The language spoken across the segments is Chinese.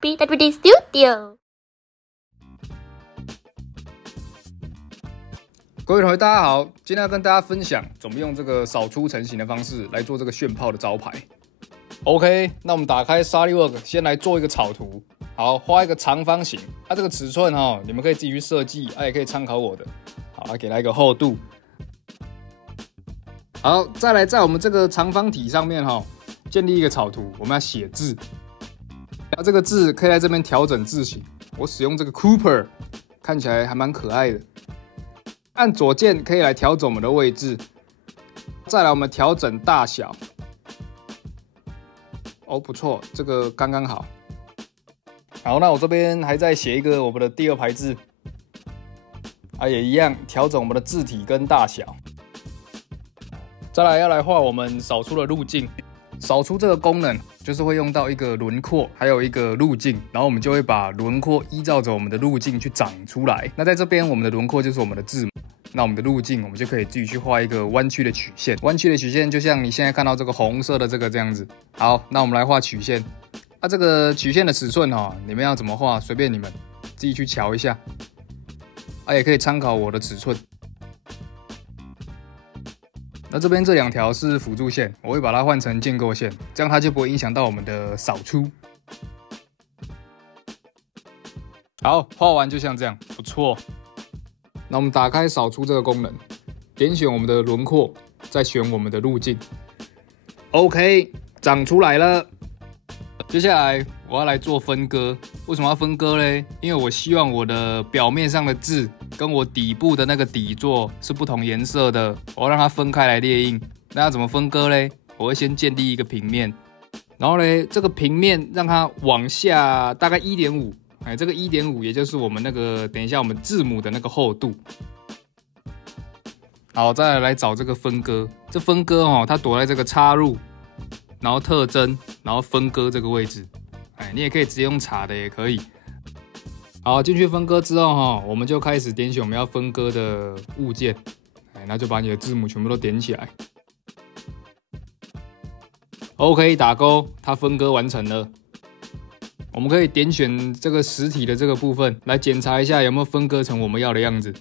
BWD Studio。各位同学，大家好，今天要跟大家分享怎么用这个扫出成型的方式来做这个炫炮的招牌。OK， 那我们打开 SolidWorks， 先来做一个草图。好，画一个长方形。这个尺寸你们可以自己去设计，也可以参考我的。好，给它一个厚度。好，再来在我们这个长方体上面建立一个草图，我们要写字。这个字可以在这边调整字型，我使用这个 Cooper， 看起来还蛮可爱的。按左键可以来调整我们的位置，再来我们调整大小。不错，这个刚刚好。好，那我这边还在写一个我们的第二排字，也一样调整我们的字体跟大小。再来要来画我们扫出的路径。扫出这个功能就是会用到一个轮廓，还有一个路径，然后我们就会把轮廓依照着我们的路径去长出来。那在这边我们的轮廓就是我们的字母，那我们的路径我们就可以自己去画一个弯曲的曲线。弯曲的曲线就像你现在看到这个红色的这个这样子。好，那我们来画曲线。这个曲线的尺寸你们要怎么画随便你们自己去瞧一下。也可以参考我的尺寸。那这边这两条是辅助线，我会把它换成建构线，这样它就不会影响到我们的扫出。好，画完就像这样，不错。那我们打开扫出这个功能，点选我们的轮廓，再选我们的路径。OK， 长出来了。接下来我要来做分割。为什么要分割呢？因为我希望我的表面上的字跟我底部的那个底座是不同颜色的，我要让它分开来列印。那要怎么分割呢？我会先建立一个平面，然后呢，这个平面让它往下大概 1.5， 这个 1.5 也就是我们那个等一下我们字母的那个厚度。好，再来找这个分割。这分割它躲在这个插入，然后特征，然后分割这个位置。你也可以直接用查的也可以。好，进去分割之后我们就开始点选我们要分割的物件。那就把你的字母全部都点起来。OK， 打勾，它分割完成了。我们可以点选这个实体的这个部分来检查一下有没有分割成我们要的样子。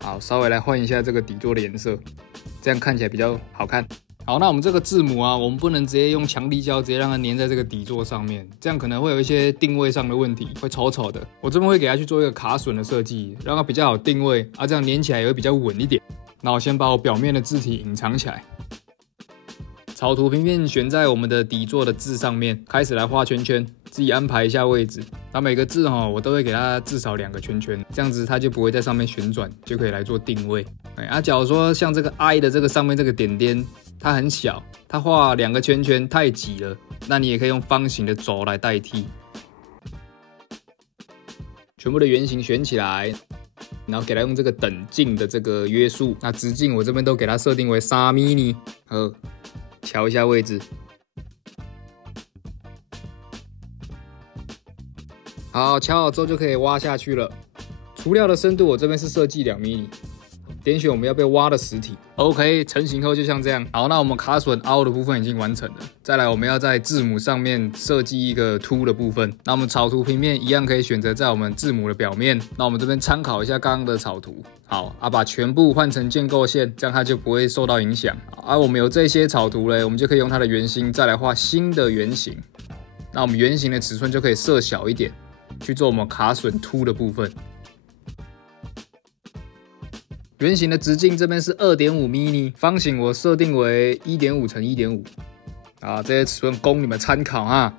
好，稍微来换一下这个底座的颜色，这样看起来比较好看。好，那我们这个字母我们不能直接用强力胶直接让它粘在这个底座上面，这样可能会有一些定位上的问题，会丑丑的。我这边会给它去做一个卡榫的设计，让它比较好定位，这样粘起来也会比较稳一点。那我先把我表面的字体隐藏起来，草图平面选在我们的底座的字上面，开始来画圈圈，自己安排一下位置。那每个字我都会给它至少2个圈圈，这样子它就不会在上面旋转，就可以来做定位。假如说像这个 I 的这个上面这个点点，它很小，它画2个圈圈太挤了，那你也可以用方形的轴来代替。全部的圆形选起来，然后给它用这个等径的这个约束。那直径我这边都给它设定为3 mm。瞧一下位置。好，瞧好之后就可以挖下去了。涂料的深度我这边是设计2 mm。点选我们要被挖的实体 ，OK， 成型后就像这样。好，那我们卡榫凹的部分已经完成了。再来，我们要在字母上面设计一个凸的部分。那我们草图平面一样可以选择在我们字母的表面。那我们这边参考一下刚刚的草图。好，把全部换成建构线，这样它就不会受到影响。我们有这些草图嘞，我们就可以用它的圆心再来画新的圆形。那我们圆形的尺寸就可以设小一点，去做我们卡榫凸的部分。圆形的直径这边是 2.5 mm， 方形我设定为 1.5 乘 1.5。这些尺寸供你们参考哈。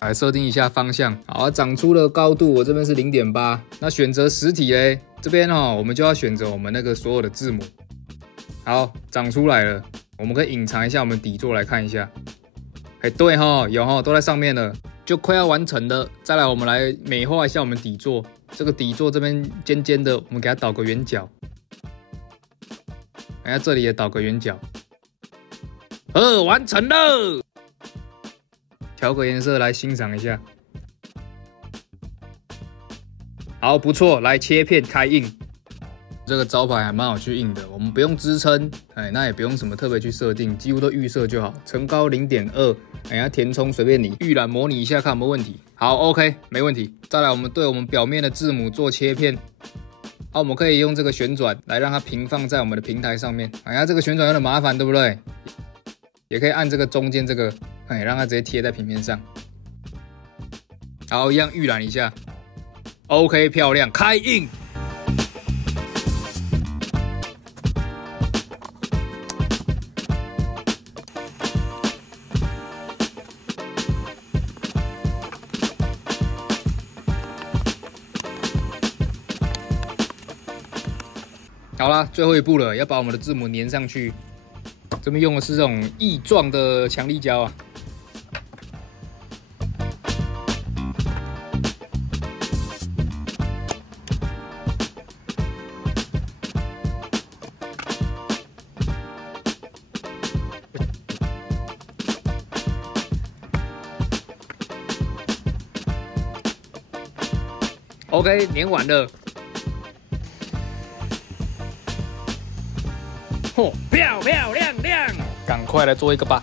来设定一下方向。好，长出的高度我这边是 0.8。那选择实体嘞，这边我们就要选择我们那个所有的字母。好，长出来了，我们可以隐藏一下我们底座来看一下。对有都在上面了，就快要完成了。再来，我们来美化一下我们底座。这个底座这边尖尖的，我们给它导个圆角。这里也导个圆角。完成了。调个颜色来欣赏一下。好，不错，来切片开印。这个招牌还蛮好去印的，我们不用支撑，那也不用什么特别去设定，几乎都预设就好。层高0.2，要填充随便你，预览模拟一下看有没有问题。好 ，OK， 没问题。再来，我们对我们表面的字母做切片。好，我们可以用这个旋转来让它平放在我们的平台上面。这个旋转有点麻烦，对不对？也可以按这个中间这个，让它直接贴在平面上。好，一样预览一下。OK， 漂亮，开印。好啦，最后一步了，要把我们的字母粘上去。这边用的是这种液状的强力胶啊。OK， 粘完了。漂漂亮亮，赶快来做一个吧。